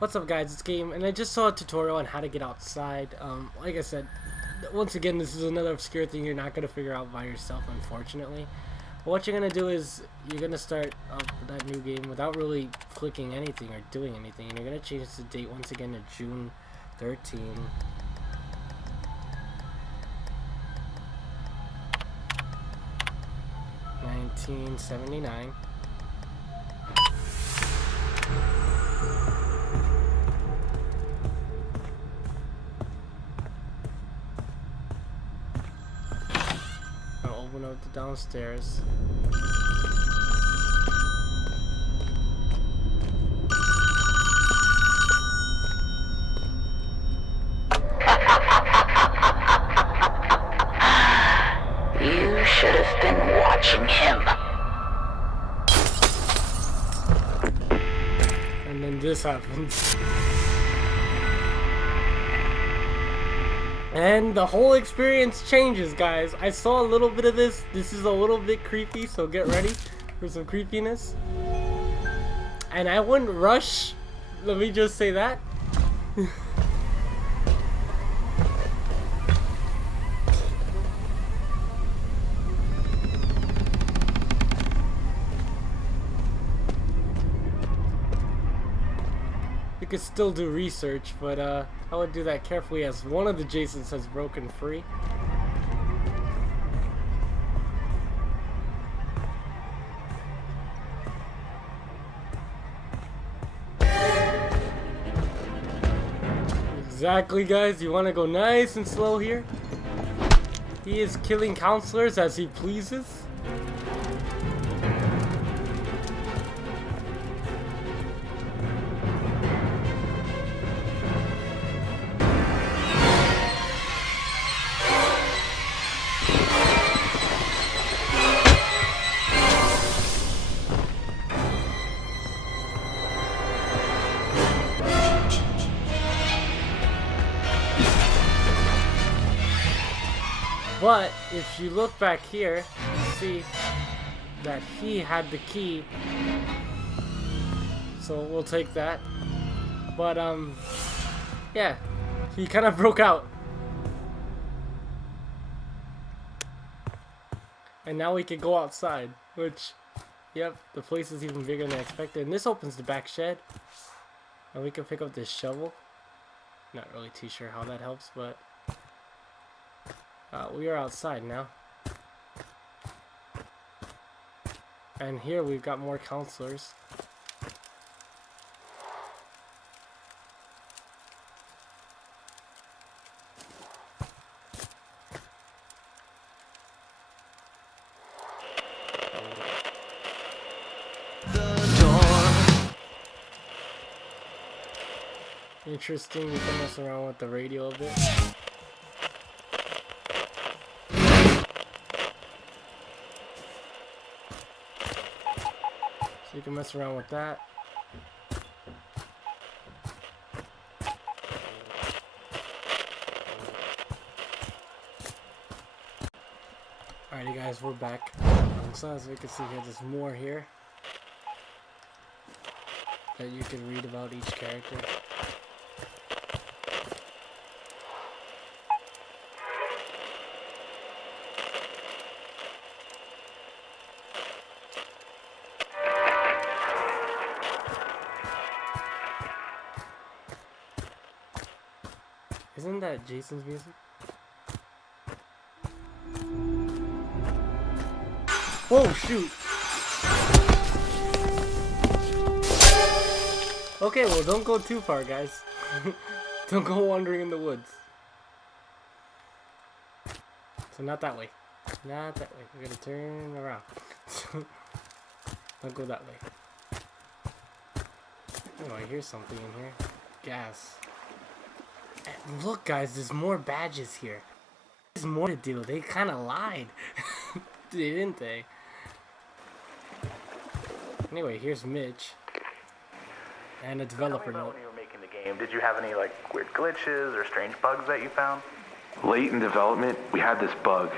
What's up guys, it's Game, and I just saw a tutorial on how to get outside. Like I said, once again, this is another obscure thing you're not going to figure out by yourself, unfortunately. But what you're going to do is, you're going to start up that new game without really clicking anything or doing anything, and you're going to change the date once again to June 13. $1979. I'll open up the downstairs. You should have been watching him. And then this happens. And the whole experience changes, guys. I saw a little bit of this. This is a little bit creepy, so get ready for some creepiness. And I wouldn't rush. Let me just say that. You could still do research, but I would do that carefully as one of the Jasons has broken free. Exactly, guys. You want to go nice and slow here. He is killing counselors as he pleases. But if you look back here, you see that he had the key. So we'll take that. But yeah, he kind of broke out. And now we can go outside, which, yep, the place is even bigger than I expected. And this opens the back shed. And we can pick up this shovel. Not really too sure how that helps, but we are outside now. And here we've got more counselors. Interesting, we can mess around with the radio a bit. So you can mess around with that. Alrighty guys, we're back. So as we can see here, there's more here that you can read about each character. Isn't that Jason's music? Whoa, shoot! Okay, well, don't go too far, guys. Don't go wandering in the woods. So not that way. Not that way. We're gonna turn around. Don't go that way. Oh, I hear something in here. Gas. And look, guys, there's more badges here. There's more to do. They kind of lied. Didn't they? Anyway, here's Mitch. And a developer note. When you were making the game, did you have any like weird glitches or strange bugs that you found? Late in development, we had this bug.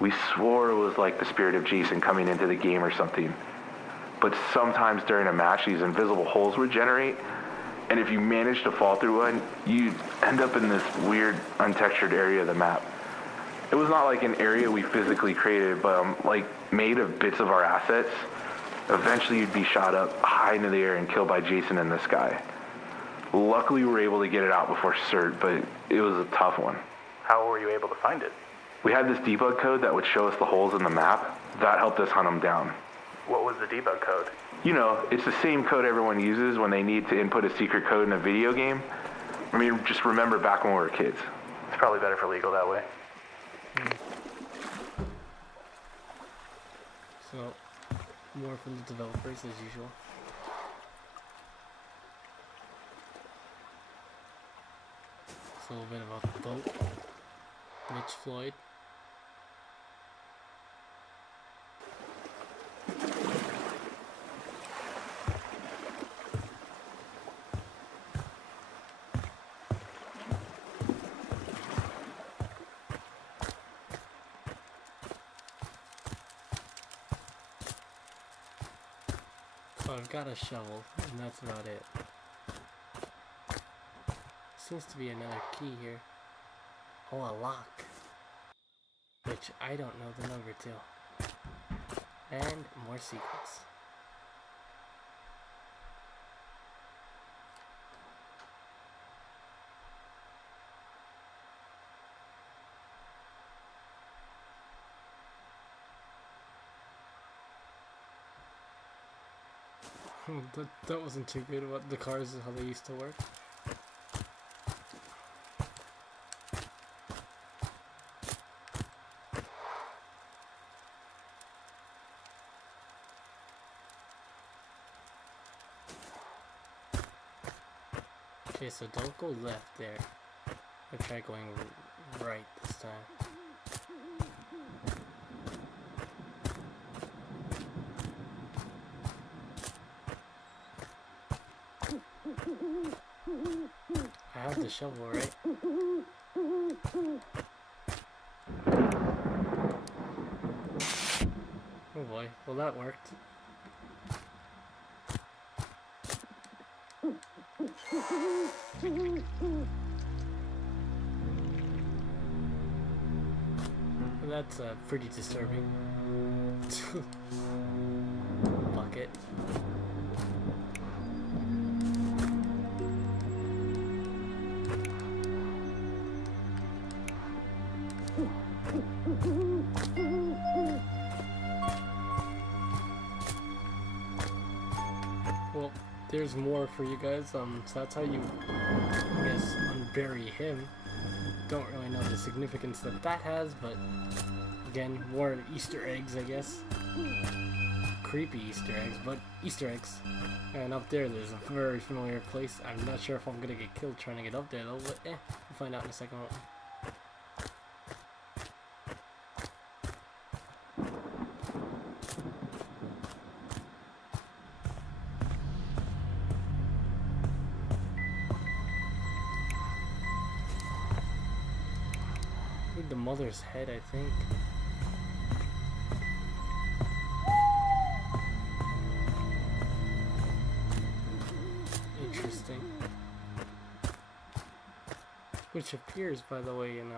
We swore it was like the spirit of Jason coming into the game or something. But sometimes during a match, these invisible holes would generate, And if you manage to fall through one, you end up in this weird, untextured area of the map. It was not like an area we physically created, but like made of bits of our assets. Eventually you'd be shot up high into the air and killed by Jason in the sky. Luckily we were able to get it out before CERT, but it was a tough one. How were you able to find it? We had this debug code that would show us the holes in the map. That helped us hunt them down. What was the debug code? You know, it's the same code everyone uses when they need to input a secret code in a video game. I mean, just remember back when we were kids. It's probably better for legal that way. So, more from the developers as usual. It's a little bit about the boat. Mitch Floyd. So I've got a shovel, and that's about it. Seems to be another key here. Oh, a lock. Which I don't know the number to. And more secrets. that wasn't too good about the cars and how they used to work. Okay, so don't go left there. I'll try going right this time. I have the shovel, right? Oh boy, well that worked. Well, that's pretty disturbing. Bucket. Well, there's more for you guys. So that's how you, I guess, unbury him. Don't really know the significance that that has, but again, more Easter eggs, I guess. Creepy Easter eggs, but Easter eggs. And up there's a very familiar place. I'm not sure if I'm gonna get killed trying to get up there though, but we'll find out in a second. The mother's head, I think. Interesting. Which appears, by the way, in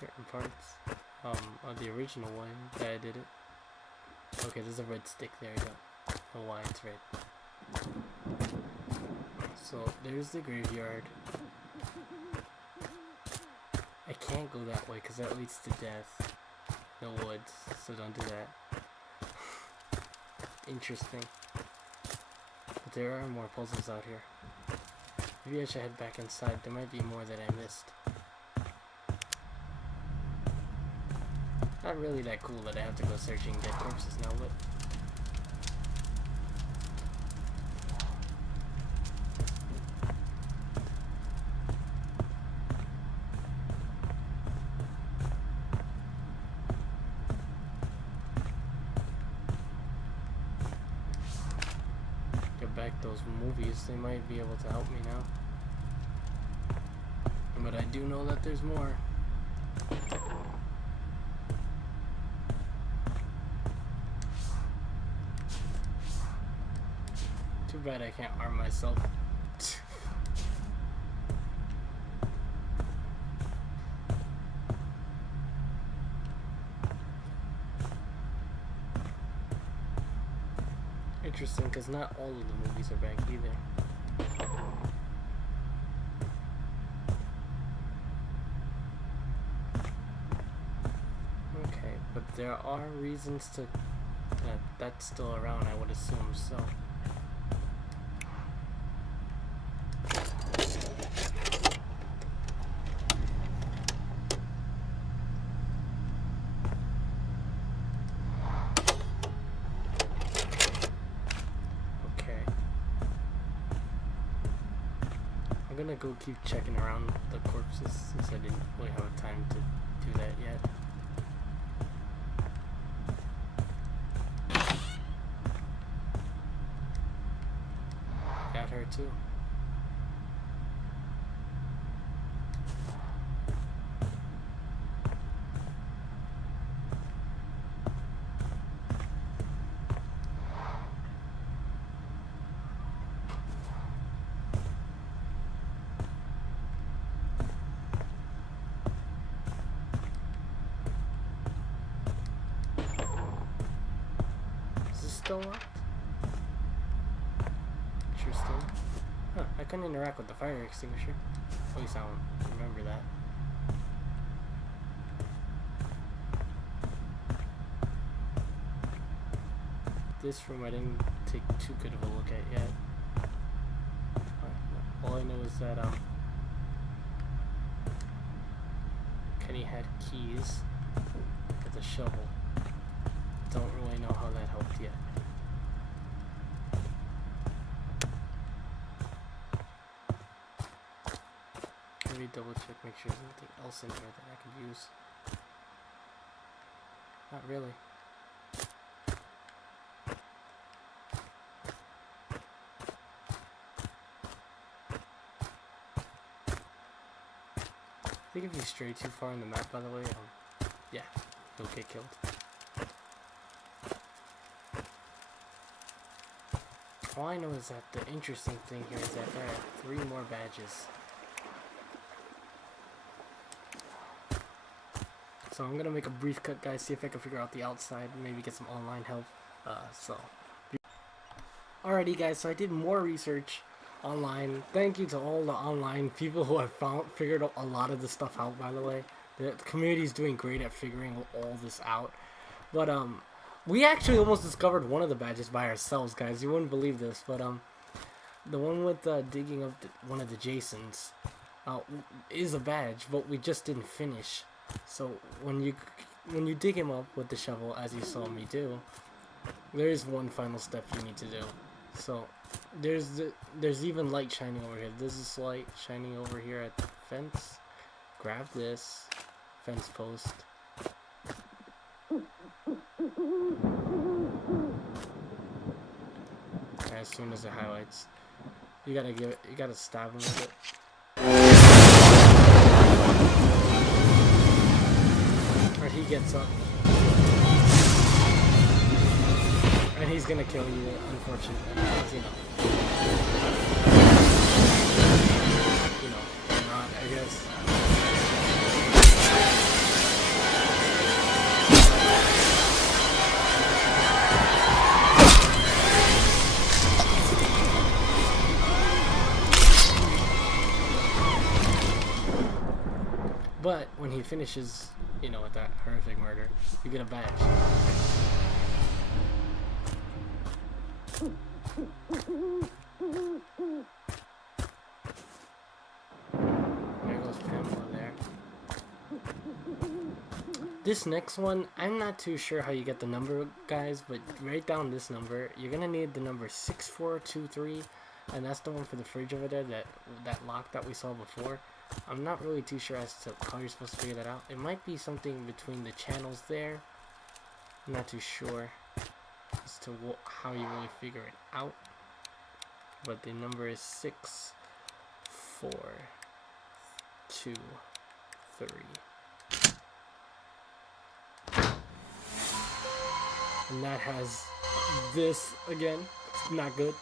certain parts of the original one that I did it. Okay, there's a red stick there. I don't know why it's red. So there's the graveyard. I can't go that way because that leads to death. The woods, so don't do that. Interesting. But there are more puzzles out here. Maybe I should head back inside. There might be more that I missed. Not really that cool that I have to go searching dead corpses now, but... back those movies, they might be able to help me now. But I do know that there's more. Too bad I can't arm myself interesting because not all of the movies are back either. Okay, but there are reasons to that that's still around, I would assume, so. Okay. I'm gonna go keep checking around the corpses since I didn't really have time to do that yet. Got her too. Is this still locked? Interesting. Huh, I couldn't interact with the fire extinguisher. At least I don't remember that. This room I didn't take too good of a look at yet. All I know is that Kenny had keys with a shovel. Don't really know how that helped yet. Let me double check, make sure there's anything else in here that I could use. Not really. I think if you stray too far on the map, by the way, yeah, you'll get killed. All I know is that the interesting thing here is that there are 3 more badges. So I'm gonna make a brief cut, guys, see if I can figure out the outside, maybe get some online help. Alrighty, guys, so I did more research online. Thank you to all the online people who have figured a lot of this stuff out, by the way. The community is doing great at figuring all this out. But we actually almost discovered one of the badges by ourselves, guys. You wouldn't believe this, but the one with digging up one of the Jasons is a badge, but we just didn't finish. So when you dig him up with the shovel, as you saw me do, there is one final step you need to do. So there's even light shining over here. This is light shining over here at the fence. Grab this fence post. As soon as it highlights, you gotta stab him with it. Or he gets up. And he's gonna kill you, unfortunately, because, you know, not, I guess. But when he finishes, you know, with that horrific murder, you get a badge. There goes Pamela there. This next one, I'm not too sure how you get the number, guys, but write down this number. You're gonna need the number 6423, and that's the one for the fridge over there, that lock that we saw before. I'm not really too sure as to how you're supposed to figure that out. It might be something between the channels there. I'm not too sure as to how you really figure it out. But the number is 6423. And that has this again. It's not good.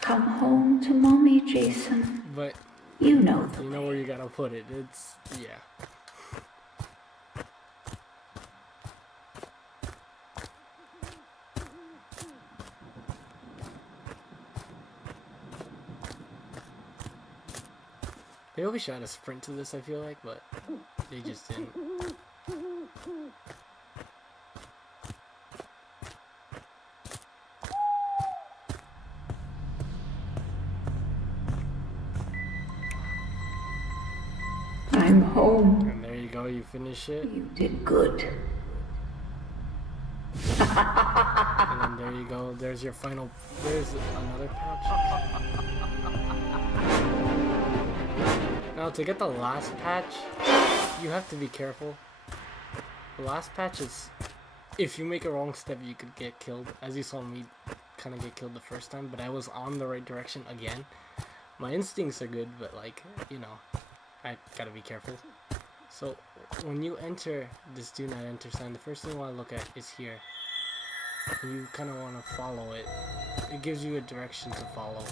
Come home to mommy, Jason. But You know where you gotta put it. It's, yeah. They always try to sprint to this, I feel like, but they just didn't. I'm home. And there you go, you finish it. You did good. And then there you go, there's your final, there's another patch. Now to get the last patch, you have to be careful. The last patch is, if you make a wrong step you could get killed, as you saw me kind of get killed the first time, but I was on the right direction again. My instincts are good, but like, you know, I gotta be careful. So when you enter this do not enter sign, the first thing you want to look at is here. You kind of want to follow it. It gives you a direction to follow.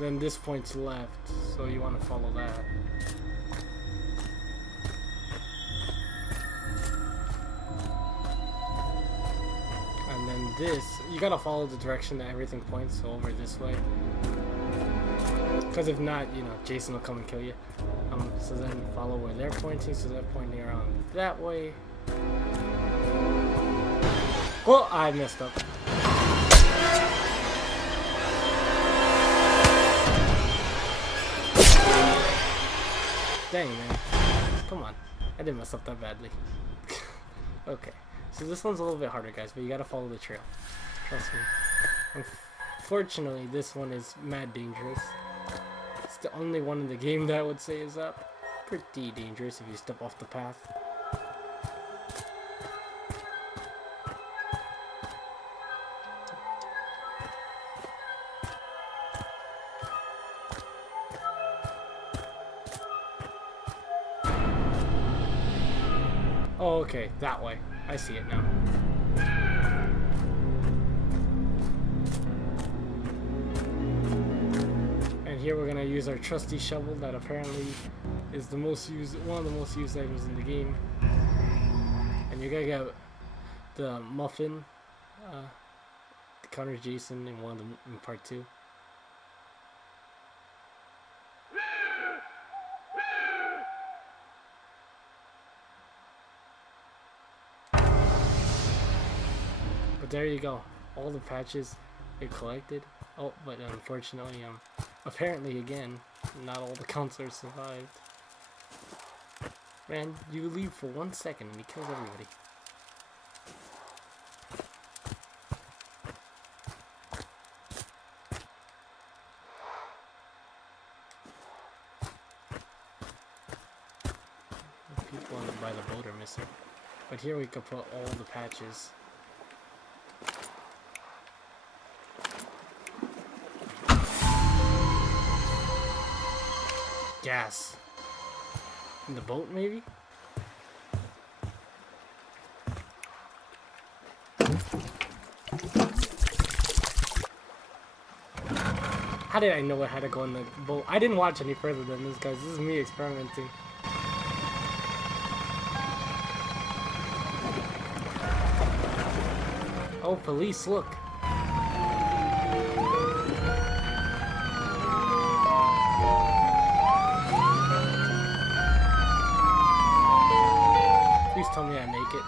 Then this points left, so you want to follow that. And then this, you gotta follow the direction that everything points, so over this way. Because if not, you know, Jason will come and kill you. So then follow where they're pointing, so they're pointing around that way. Well, I messed up. Dang, man. Come on. I didn't mess up that badly. Okay. So this one's a little bit harder, guys, but you gotta follow the trail. Trust me. Unfortunately, this one is mad dangerous. It's the only one in the game that I would say is pretty dangerous if you step off the path. Oh, okay, that way. I see it now. And here we're gonna use our trusty shovel that apparently is the most used, one of the most used items in the game. And you're gonna get the muffin to counter Jason in in part 2. There you go, all the patches get collected. Oh, but unfortunately, apparently again, not all the counselors survived. Man, you leave for 1 second and he kills everybody. The people by the boat are missing. But here we could put all the patches. Gas. In the boat, maybe? How did I know I had to go in the boat? I didn't watch any further than this, guys. This is me experimenting. Oh, police, look. Please tell me I make it.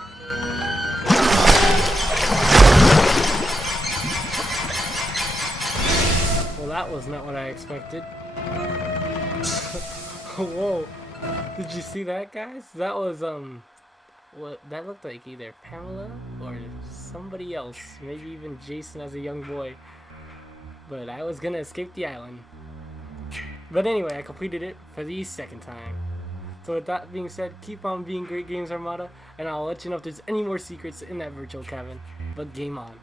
Well, that was not what I expected. Whoa. Did you see that, guys? That was, what, that looked like either Pamela or somebody else. Maybe even Jason as a young boy. But I was gonna escape the island. But anyway, I completed it for the second time. So with that being said, keep on being Great Games Armada, and I'll let you know if there's any more secrets in that virtual cabin. But game on.